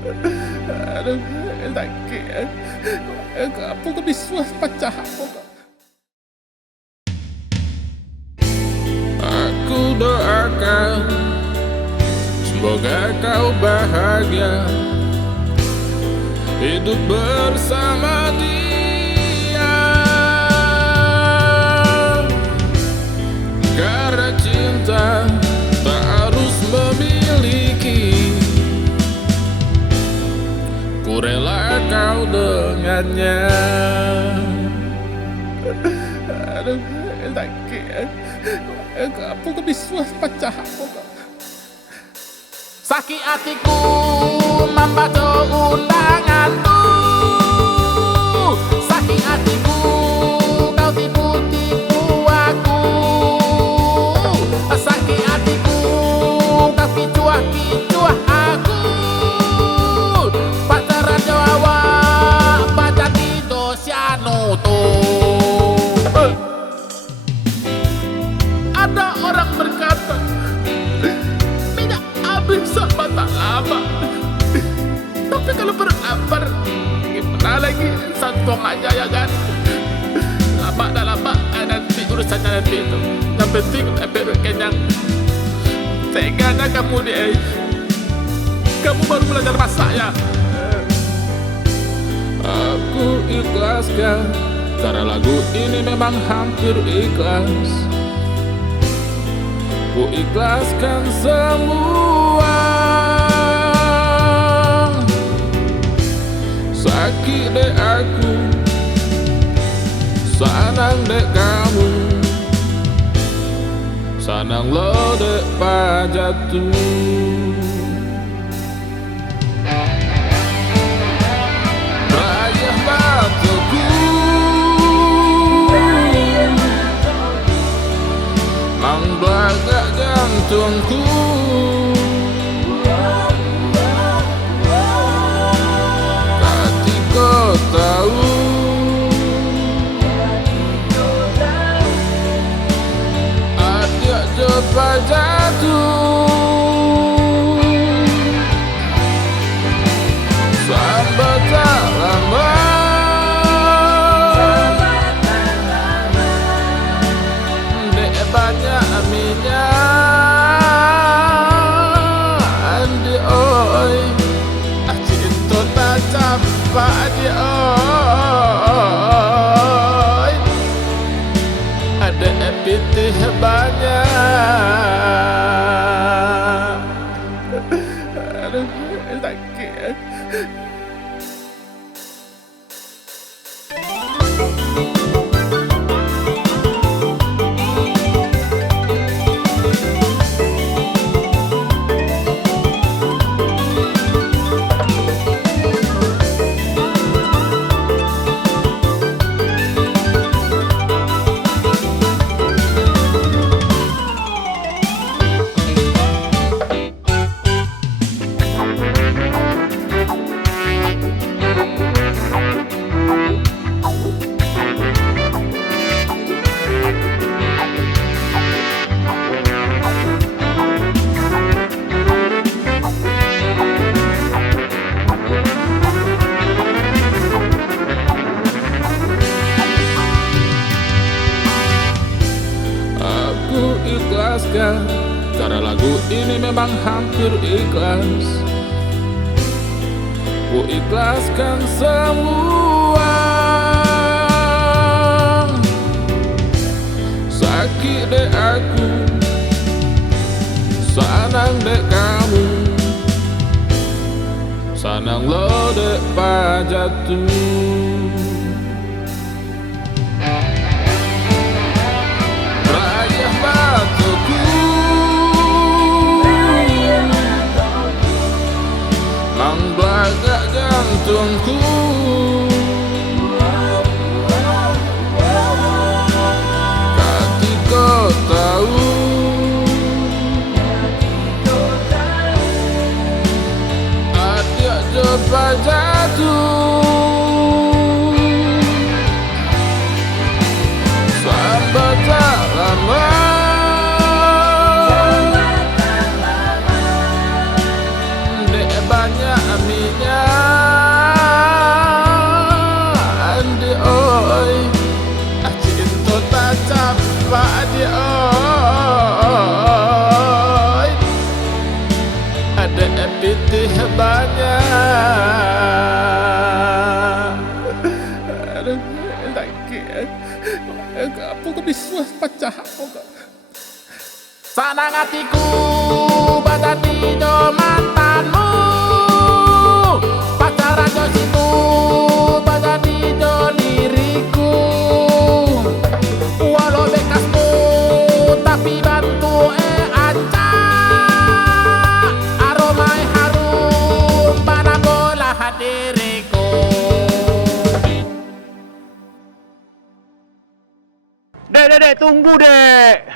Aduh, sakit. Apa kau bisa pecah apa kau? Aku doakan semoga kau bahagia hidup bersama dia. Karena cinta tak harus memiliki. Ku rela kau dengannya. Aduh, sakit. Apa kau bisa pecah apa kau? Sakit hatiku membaca undanganmu. Sakit hatiku kau tipu-tipu aku. Sakit hatiku kau kicuah-kicuah aku. Pacaran Jawa baca di dosiano tuh. Ada orang berkata minyak habis sama tak lama. Tapi kalau perut lapar gimana lagi, santong aja ya kan. Lama dah lama, nanti urusannya nanti itu. Yang penting perut kenyang. Teganya kamu deh. Kamu baru belajar masak ya. Aku ikhlaskan karena lagu ini memang hampir ikhlas. Ku ikhlaskan semua. Sakit dek aku, senang dek kamu, senang lo dek pajatu. Rayah batuku menggelegar jantungku. Hati kau tahu ada coba jatuh sampai tak lama. Dek banyak minyak andi oi, cinta tak capai di oi. Ada epitih banyak. Aduh, sakit. Ikhlaskan karena lagu ini memang hampir ikhlas. Ku ikhlaskan semua. Sakit dek aku, senang dek kamu, senang lo dek pajatu. Menggelegar jantungku. Hati kau tahu ada coba jatuh sampai tak lama. Dek banyak minyak nya andi oi cinta tak capai di oi ada epitih banyak. Aduh, lagi. Apa kau bisa pecah? Sanang hatiku batati do mantanmu, pacaran do situ batati do diriku. Walau bekasmu tapi bantu aja, aroma harum pada bola diriku. Dek, tunggu, Dek.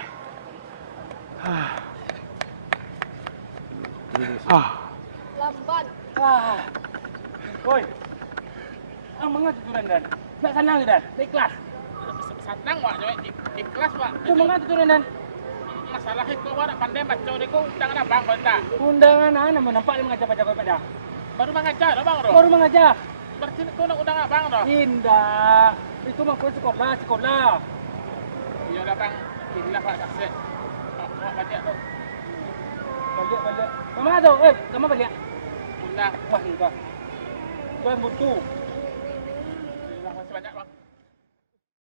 Lambat. Woi. Ang mga tuturan dan. Nak senang dan. Di kelas. Senang wak di kelas wak. Itu mga tuturan dan. Masalah itu wak nak pandai baca diku undangan abang benda. Undangan ana menampak dia mengajar baca pada. Baru mengajar abang roh. Baru mengajar. Berarti kau nak undang abang roh. Indah. Itu mah kau sekolah. Ya udah bang, inilah pak kasih. Mak banyak tu. Balik. Mama tu, kamu balik. Undang. Wah, enggak. Kau yang buntu.